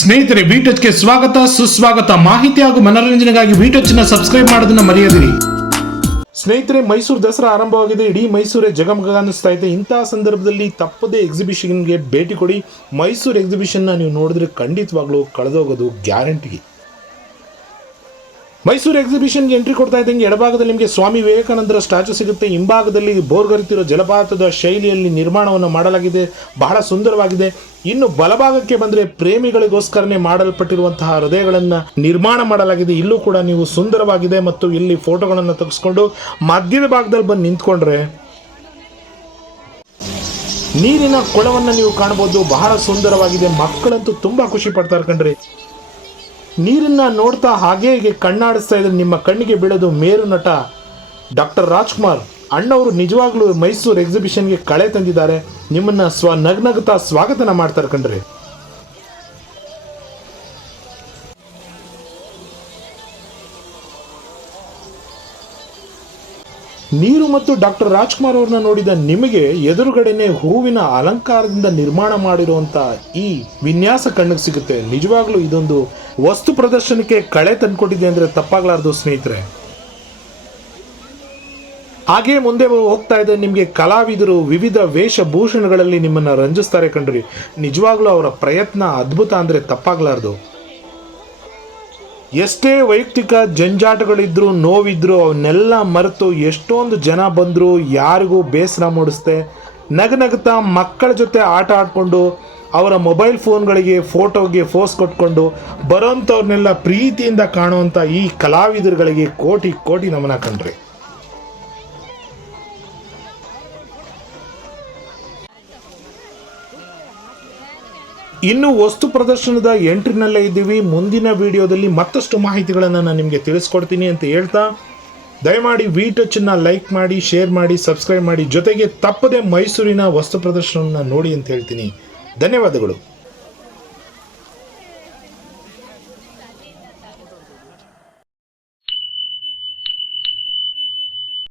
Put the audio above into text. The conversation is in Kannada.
ಸ್ನೇಹಿತರೆ, ವಿಟಚ್ಗೆ ಸ್ವಾಗತ ಸುಸ್ವಾಗತ. ಮಾಹಿತಿ ಹಾಗೂ ಮನೋರಂಜನೆಗಾಗಿ ವಿಟಚ್ನ ಸಬ್ಸ್ಕ್ರೈಬ್ ಮಾಡೋದನ್ನ ಮರೆಯದಿರಿ. ಸ್ನೇಹಿತರೆ, ಮೈಸೂರು ದಸರಾ ಆರಂಭವಾಗಿದೆ. ಇಡೀ ಮೈಸೂರೇ ಜಗಮಗ ಅನ್ನಿಸ್ತಾ ಇದೆ. ಇಂತಹ ಸಂದರ್ಭದಲ್ಲಿ ತಪ್ಪದೇ ಎಕ್ಸಿಬಿಷನ್ಗೆ ಭೇಟಿ ಕೊಡಿ. ಮೈಸೂರು ಎಕ್ಸಿಬಿಷನ್ನ ನೀವು ನೋಡಿದ್ರೆ ಖಂಡಿತವಾಗ್ಲೂ ಕಳೆದೋಗೋದು ಗ್ಯಾರಂಟಿ. ಮೈಸೂರು ಎಕ್ಸಿಬಿಷನ್ಗೆ ಎಂಟ್ರಿ ಕೊಡ್ತಾ ಇದ್ದಂಗೆ ಎಡಭಾಗದಲ್ಲಿ ನಿಮಗೆ ಸ್ವಾಮಿ ವಿವೇಕಾನಂದರ ಸ್ಟ್ಯಾಚು ಸಿಗುತ್ತೆ. ಹಿಂಭಾಗದಲ್ಲಿ ಬೋರ್ಗರಿತಿರೋ ಜಲಪಾತದ ಶೈಲಿಯಲ್ಲಿ ನಿರ್ಮಾಣವನ್ನು ಮಾಡಲಾಗಿದೆ, ಬಹಳ ಸುಂದರವಾಗಿದೆ. ಇನ್ನು ಬಲಭಾಗಕ್ಕೆ ಬಂದರೆ ಪ್ರೇಮಿಗಳಿಗೋಸ್ಕರನೇ ಮಾಡಲ್ಪಟ್ಟಿರುವಂತಹ ಹೃದಯಗಳನ್ನು ನಿರ್ಮಾಣ ಮಾಡಲಾಗಿದೆ. ಇಲ್ಲೂ ಕೂಡ ನೀವು ಸುಂದರವಾಗಿದೆ. ಮತ್ತು ಇಲ್ಲಿ ಫೋಟೋಗಳನ್ನು ತೆಗೆಸ್ಕೊಂಡು ಮಧ್ಯದ ಭಾಗದಲ್ಲಿ ಬಂದು ನಿಂತ್ಕೊಂಡ್ರೆ ನೀರಿನ ಕೊಳವನ್ನು ನೀವು ಕಾಣಬಹುದು, ಬಹಳ ಸುಂದರವಾಗಿದೆ. ಮಕ್ಕಳಂತೂ ತುಂಬಾ ಖುಷಿ ಪಡ್ತಾರೆ ಕಣ್ರಿ. ನೀರನ್ನ ನೋಡ್ತಾ ಹಾಗೆ ಕಣ್ಣಾಡಿಸ್ತಾ ಇದ್ರೆ ನಿಮ್ಮ ಕಣ್ಣಿಗೆ ಬೀಳೋದು ಮೇರು ನಟ ಡಾಕ್ಟರ್ ರಾಜ್ಕುಮಾರ್ ಅಣ್ಣವರು. ನಿಜವಾಗ್ಲೂ ಮೈಸೂರು ಎಕ್ಸಿಬಿಷನ್ಗೆ ಕಳೆ ತಂದಿದ್ದಾರೆ. ನಿಮ್ಮನ್ನ ನಗ್ನಗ್ತಾ ಸ್ವಾಗತನ ಮಾಡ್ತಾರೆ ಕಣ್ರಿ. ನೀರು ಮತ್ತು ಡಾಕ್ಟರ್ ರಾಜ್ಕುಮಾರ್ ಅವ್ರನ್ನ ನೋಡಿದ ನಿಮಗೆ ಎದುರುಗಡೆನೆ ಹೂವಿನ ಅಲಂಕಾರದಿಂದ ನಿರ್ಮಾಣ ಮಾಡಿರುವಂತ ಈ ವಿನ್ಯಾಸ ಕಣ್ಣಿಗೆ ಸಿಗುತ್ತೆ. ನಿಜವಾಗ್ಲೂ ಇದೊಂದು ವಸ್ತು ಪ್ರದರ್ಶನಕ್ಕೆ ಕಳೆ ತಂದ್ಕೊಟ್ಟಿದೆ ಅಂದ್ರೆ ತಪ್ಪಾಗಲಾರದು ಸ್ನೇಹಿತರೆ. ಹಾಗೆ ಮುಂದೆ ಹೋಗ್ತಾ ಇದೆ, ನಿಮಗೆ ಕಲಾವಿದರು ವಿವಿಧ ವೇಷಭೂಷಣಗಳಲ್ಲಿ ನಿಮ್ಮನ್ನ ರಂಜಿಸ್ತಾರೆ ಕಣ್ರಿ. ನಿಜವಾಗ್ಲೂ ಅವರ ಪ್ರಯತ್ನ ಅದ್ಭುತ ಅಂದ್ರೆ ತಪ್ಪಾಗಲಾರದು. ಎಷ್ಟೇ ವೈಯಕ್ತಿಕ ಜಂಜಾಟಗಳಿದ್ರು, ನೋವಿದ್ರು, ಅವನ್ನೆಲ್ಲ ಮರೆತು ಎಷ್ಟೊಂದು ಜನ ಬಂದರೂ ಯಾರಿಗೂ ಬೇಸರ ಮೂಡಿಸ್ದೆ ನಗನಗ್ತಾ ಮಕ್ಕಳ ಜೊತೆ ಆಟ ಆಡಿಕೊಂಡು ಅವರ ಮೊಬೈಲ್ ಫೋನ್ಗಳಿಗೆ ಫೋಟೋಗೆ ಫೋಸ್ ಕೊಟ್ಕೊಂಡು ಬರೋಂಥವ್ರನ್ನೆಲ್ಲ ಪ್ರೀತಿಯಿಂದ ಕಾಣುವಂಥ ಈ ಕಲಾವಿದರುಗಳಿಗೆ ಕೋಟಿ ಕೋಟಿ ನಮನ ಕಣ್ರಿ. ಇನ್ನು ವಸ್ತು ಪ್ರದರ್ಶನದ ಎಂಟ್ರಿನಲ್ಲೇ ಇದ್ದೀವಿ. ಮುಂದಿನ ವಿಡಿಯೋದಲ್ಲಿ ಮತ್ತಷ್ಟು ಮಾಹಿತಿಗಳನ್ನು ನಾನು ನಿಮಗೆ ತಿಳಿಸ್ಕೊಡ್ತೀನಿ ಅಂತ ಹೇಳ್ತಾ, ದಯಮಾಡಿ ವಿಟಚ್ನ ಲೈಕ್ ಮಾಡಿ, ಶೇರ್ ಮಾಡಿ, ಸಬ್ಸ್ಕ್ರೈಬ್ ಮಾಡಿ. ಜೊತೆಗೆ ತಪ್ಪದೆ ಮೈಸೂರಿನ ವಸ್ತು ಪ್ರದರ್ಶನವನ್ನು ನೋಡಿ ಅಂತ ಹೇಳ್ತೀನಿ. ಧನ್ಯವಾದಗಳು.